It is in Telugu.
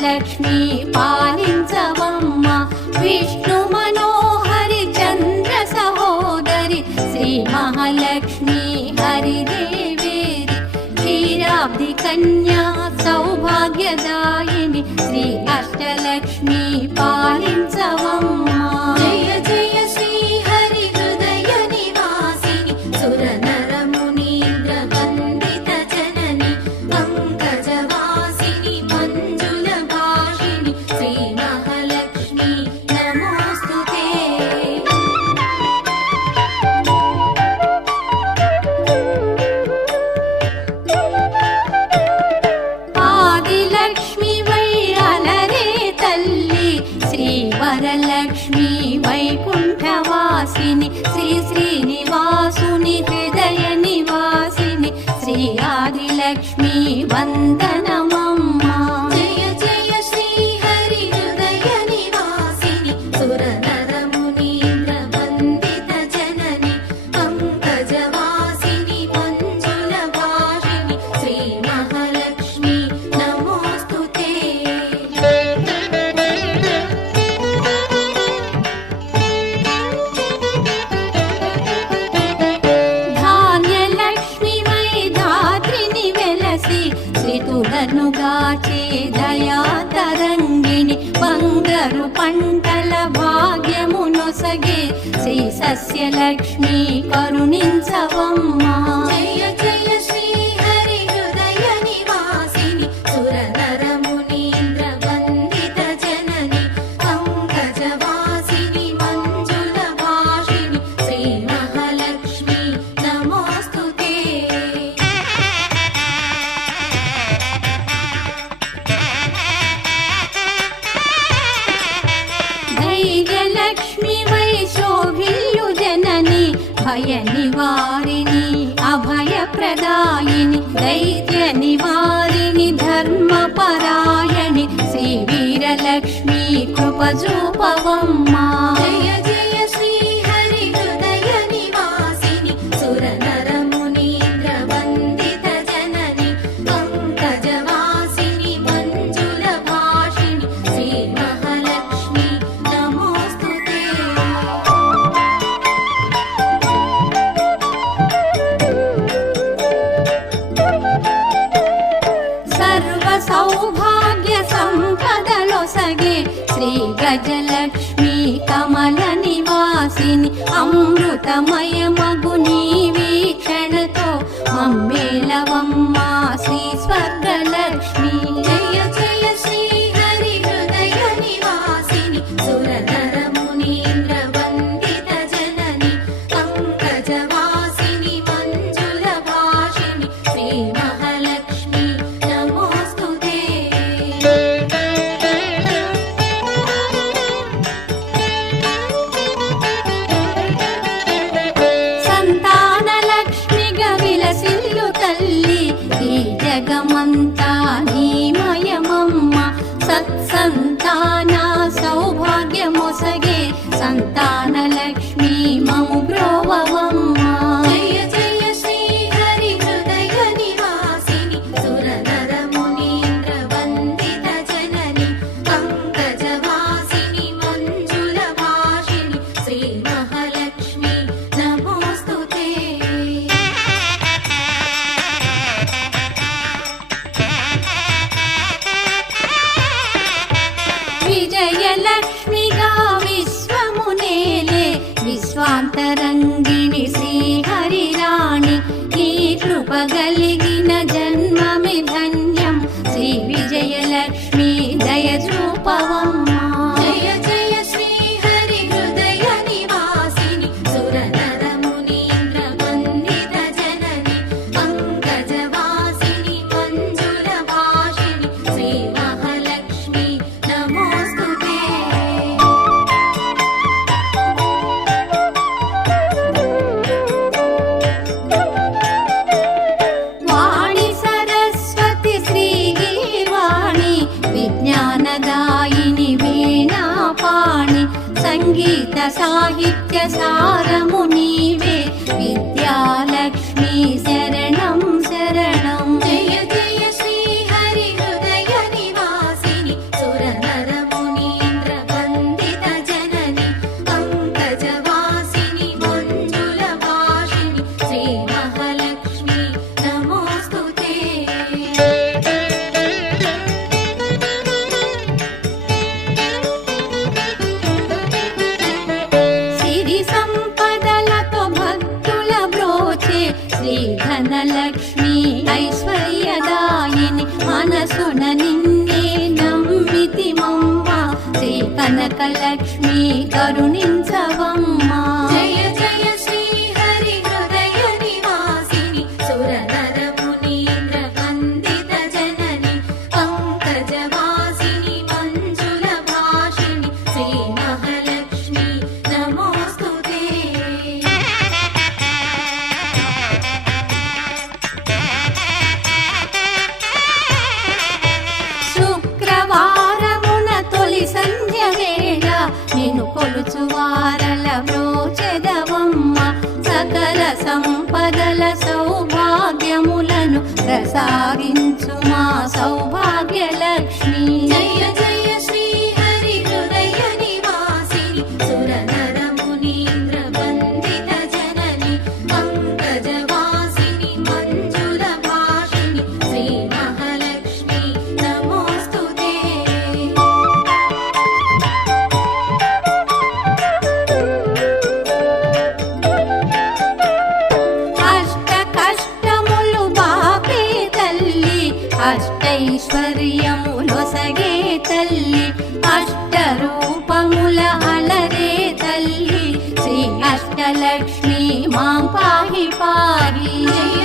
అష్టలక్ష్మి పాలించవమ్మ విష్ణు మనోహరి చంద్ర సహోదరి శ్రీ మహాలక్ష్మి హరిదేవేరి క్షీరాబ్ది కన్యా సౌభాగ్యదాయిని శ్రీ అష్టలక్ష్మి పాలించవమ్మ జయ జయ శ్రీ హరి హృదయ నివాసిని సుర నర మునీంద్ర వందిత జనని పంకజవాసిని మంజుల భాషిని శ్రీ మహాలక్ష్మి నమోస్తుతే ఆదిలక్ష్మి వైరలరే తల్లి శ్రీ వరలక్ష్మి వైకుంఠవాసిని శ్రీ శ్రీనివాసుని హృదయ నివాసిని శ్రీ ఆదిలక్ష్మి వందనమమ్మ జయ జయ శ్రీ హరి హృదయ నివాసిని సుర నర మునీంద్ర వందిత జనని పంకజవాసిని మంజుల భాషిని శ్రీ మహాలక్ష్మి నమోస్తుతే ధాన్యలక్ష్మి వై ధాత్రిని వెలసి శ్రీతులను గాచే దయా తరంగిణి బంగారు పంటల భాగ్యమునొసగే శ్రీ సస్యలక్ష్మి కరుణించవమ్మ జయ జయ శ్రీ హరి హృదయ నివాసిని సుర నర మునీంద్ర వందిత జనని పంకజవాసిని మంజుల భాషిని శ్రీ మహాలక్ష్మి నమోస్తుతే ధైర్యలక్ష్మి వై శోభిల్యు జనని భయ నివారిణి అభయ ప్రదాయిని దైత్య నివారిణి ధర్మ పరాయణి శ్రీ వీరలక్ష్మి కృపజూపవమ్మ జయ జయ శ్రీ హరి హృదయ నివాసిని సుర నర మునీంద్ర వందిత జనని పంకజవాసిని మంజుల భాషిని శ్రీ మహాలక్ష్మి నమోస్తుతే సర్వ సౌభాగ్య సంపదలొసగే శ్రీ గజలక్ష్మి కమల నివాసిని అమృతమయమగు నీ వీక్షణతో మమ్మేలవమ్మ శ్రీ స్వర్గలక్ష్మి జయ జయ శ్రీ హరి హృదయ నివాసిని సుర నర మునీంద్ర వందిత జనని పంకజవాసిని మంజుల భాషిని శ్రీ మహాలక్ష్మి నమోస్తుతే సంతానలక్ష్మిగా విలసిల్లు తల్లి ఈ జగమంతా నీమయమమ్మ సత్సంతాన సౌభాగ్యమొసగే సంతానలక్ష్మి మము బ్రోవవమ్మ జయ జయ శ్రీ హరి హృదయ నివాసిని సుర నర మునీంద్ర వందిత జనని పంకజవాసిని మంజుల భాషిని శ్రీ మహాలక్ష్మి నమోస్తుతే విజయలక్ష్మిగా విశ్వమునేలే విశ్వాంతరంగిణి శ్రీహరిరాణి ఈ కృప కలిగిన జన్మమి ధన్యం శ్రీ విజయలక్ష్మి దయచూపవమ్మ జయ జయ శ్రీ హరి హృదయ నివాసిని సుర నర మునీంద్ర వందిత జనని పంకజవాసిని మంజుల భాషిని శ్రీ మహాలక్ష్మి నమోస్తుతే వాణి సరస్వతి శ్రీగీర్వాణి విజ్ఞానదాయిని వీణాపాణి సంగీత సాహిత్య సారము నీవే విద్యాలక్ష్మి శరణం శరణం జయ జయ శ్రీ హరి హృదయ నివాసిని కరుణించవమ్మా. జయ జయ శ్రీ హరి హృదయ నివాసిని సురనర మునీంద్ర వందిత జనని పంకజవాసిని మంజుల భాషిణి శ్రీ మహాలక్ష్మి నమోస్తుతే. శుక్రవారమున తొలి సంధ్య వేళ నిన్ను కొలుచు వారల బ్రోచెదవమ్మ. సకల సంపదల సౌభాగ్యములను ప్రసాదించు మా సౌభాగ్యలక్ష్మి. జయ జయ శ్రీ హరి హృదయ నివాసిని సురనర మునీంద్ర వందిత జనని పంకజవాసిని మంజుల భాషిణి శ్రీ మహాలక్ష్మి నమోస్తుతే. అష్ట కష్టములు బాపే తల్లి, అష్టైశ్వర్యములొసగే తల్లి, అష్ట రూపముల అలరే తల్లి, శ్రీ అష్టలక్ష్మి మాం పాహి పాహి. జయ